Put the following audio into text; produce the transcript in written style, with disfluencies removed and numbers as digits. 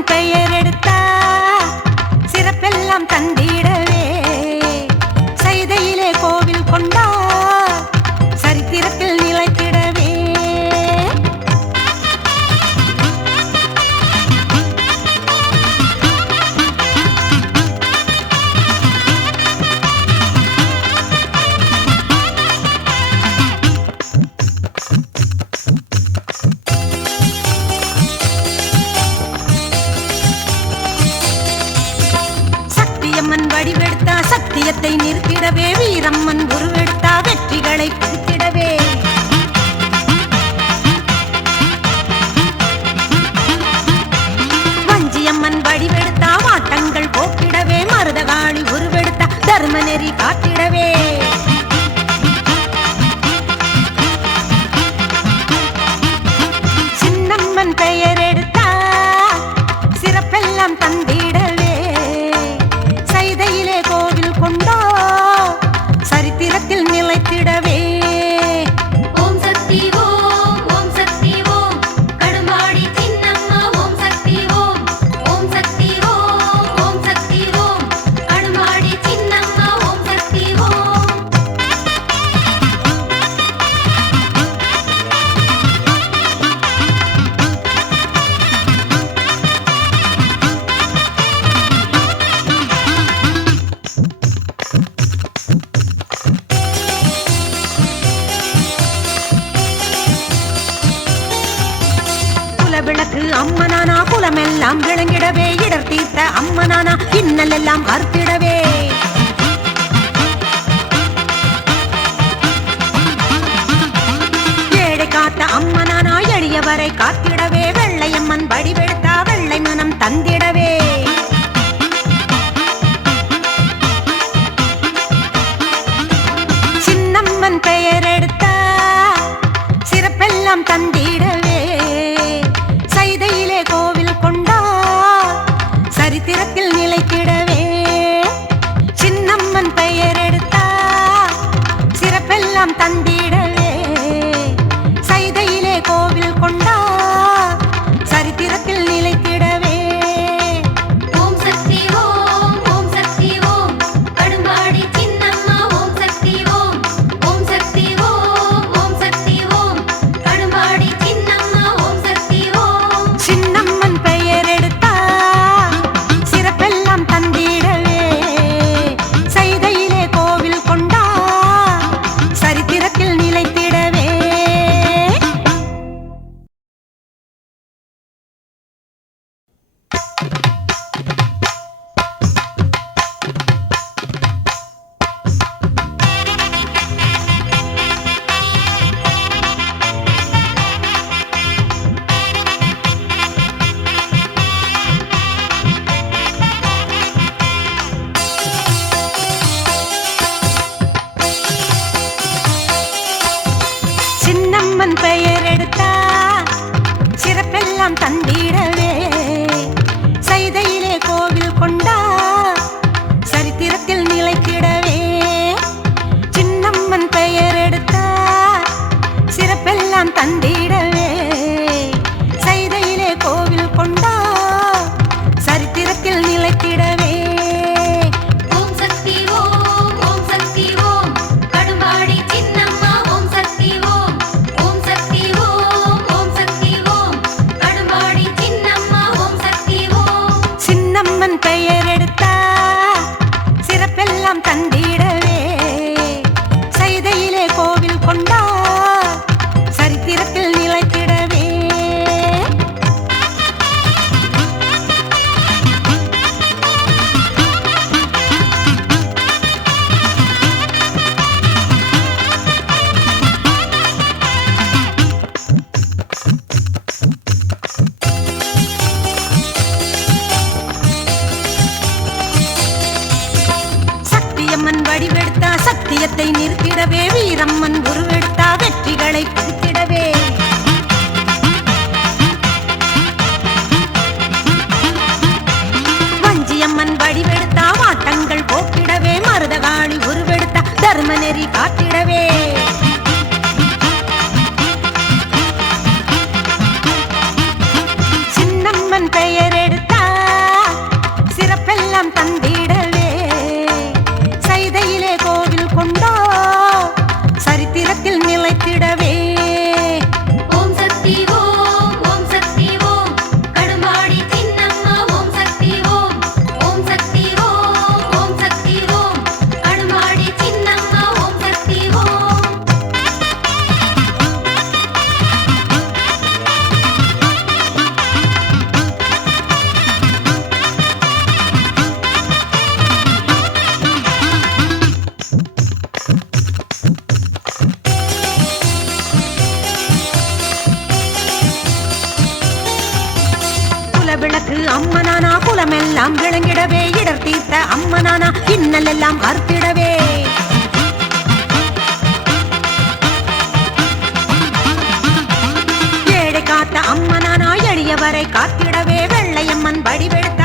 சின்னம்மன் பெயர் எடுத்தா சிறப்பெல்லாம் தந்திடவே சைதையிலே கோவில் கொண்டா சரித்திரத்தில் நிலைத்திடவே சக்தியம்மன் வடிவெடுத்தா சத்தியத்தை நிறுத்திடவே வீரம்மன் உருவெடுத்தா வெற்றிகளை பிடித்திடவே வஞ்சியம்மன் வடிவெடுத்தா வாட்டங்கள் போக்கிடவே மருதகாளி உருவெடுத்தா தர்ம நெறி காட்டிடவே சின்னம்மன் பெயர் எடுத்தா சிறப்பெல்லாம் தந்திடவே சைதையிலே கோவில் கொண்டா சரித்திரத்தில் நிலைத்திடவே ஓம் சக்தி ஓம் ஓம் சக்தி ஓம் கடுமாடி சின்னம்மா ஓம் சக்தி ஓம் ஓம் சக்தி ஓம் ஓம் சக்தி ஓம் கடுமாடி சின்னம்மா ஓம் சக்தி ஓம் விளக்கு அம்மனானா குலமெல்லாம் விளங்கிடவே இடர் தீர்த்த அம்மனானா இன்னல் எல்லாம் அறுத்திடவே ஏழை காத்த அம்மனானா எளியவரை காத்திடவே வெள்ளையம்மன் வடிவெடுத்தா வெள்ளை மனம் தந்திடவே சின்னம்மன் பெயர் எடுத்தா சிறப்பெல்லாம் தந்திடவே சைதையிலே கோவில் கொண்டா சரித்திரத்தில் நிலைத்திடவே சின்னம்மன் பெயர் எடுத்தா சிறப்பெல்லாம் தந்திடவே சைதையிலே கோவில் கொண்டா சரித்திரத்தில் நிலைத்திடவே ஓம் சக்தி ஓம் ஓம் சக்தி ஓம் கடுமாடி சின்னம்மா ஓம் சக்தி ஓம் ஓம் சக்தி ஓம் ஓம் சக்தி ஓம் கடுமாடி சின்னம்மா ஓம் சக்தி ஓம் சின்னம்மன் பெயர் எடுத்தா சிறப்பெல்லாம் தந்திடவே சைதையிலே கோவில் கொண்டா சரித்திரத்தில் நிலைத்திடவே சின்னம்மன் பெயர் எடுத்தா சிறப்பெல்லாம் தந்திடவே சைதையிலே கோவில் கொண்டா சரித்திரத்தில் நிலைத்திடவே சின்னம்மன் பெயர் எடுத்தா சிறப்பெல்லாம் தந்திடவே சைதையிலே கோவில் கொண்டா சரித்திரத்தில் நிலைத்திடவே ஓம் சக்தி ஓம் ஓம் சக்தி ஓம் கடுமாடி சின்னம்மா ஓம் சக்தி ஓம் ஓம் சக்தி ஓம் ஓம் சக்தி ஓம் கடுமாடி சின்னம்மா ஓம் சக்தி ஓம் சின்னம்மன் பெயர் எடுத்தா சிறப்பெல்லாம் தந்திடவே சைதையிலே கோவில் கொண்டா சரித்திரத்தில் நிலைத்திடவே சக்தியம்மன் வடிவெடுத்தா சத்தியத்தை நிறுத்திடவே வீரம்மன் உருவெடுத்தா வெற்றிகளை பிடித்திடவே வஞ்சியம்மன் வடிவெடுத்தா வாட்டங்கள் போக்கிடவே மருதகாளி உருவெடுத்தா தர்ம நெறி காட்டிடவே சின்னம்மன் பெயர் எடுத்தா விளக்கு அம்மனானா குலமெல்லாம் விளங்கிடவே இடர் தீர்த்த அம்மனானா இன்னல் எல்லாம் அறுத்திடவே ஏழை காத்த அம்மனானா எளியவரை காத்திடவே வெள்ளையம்மன் வடிவெடுத்த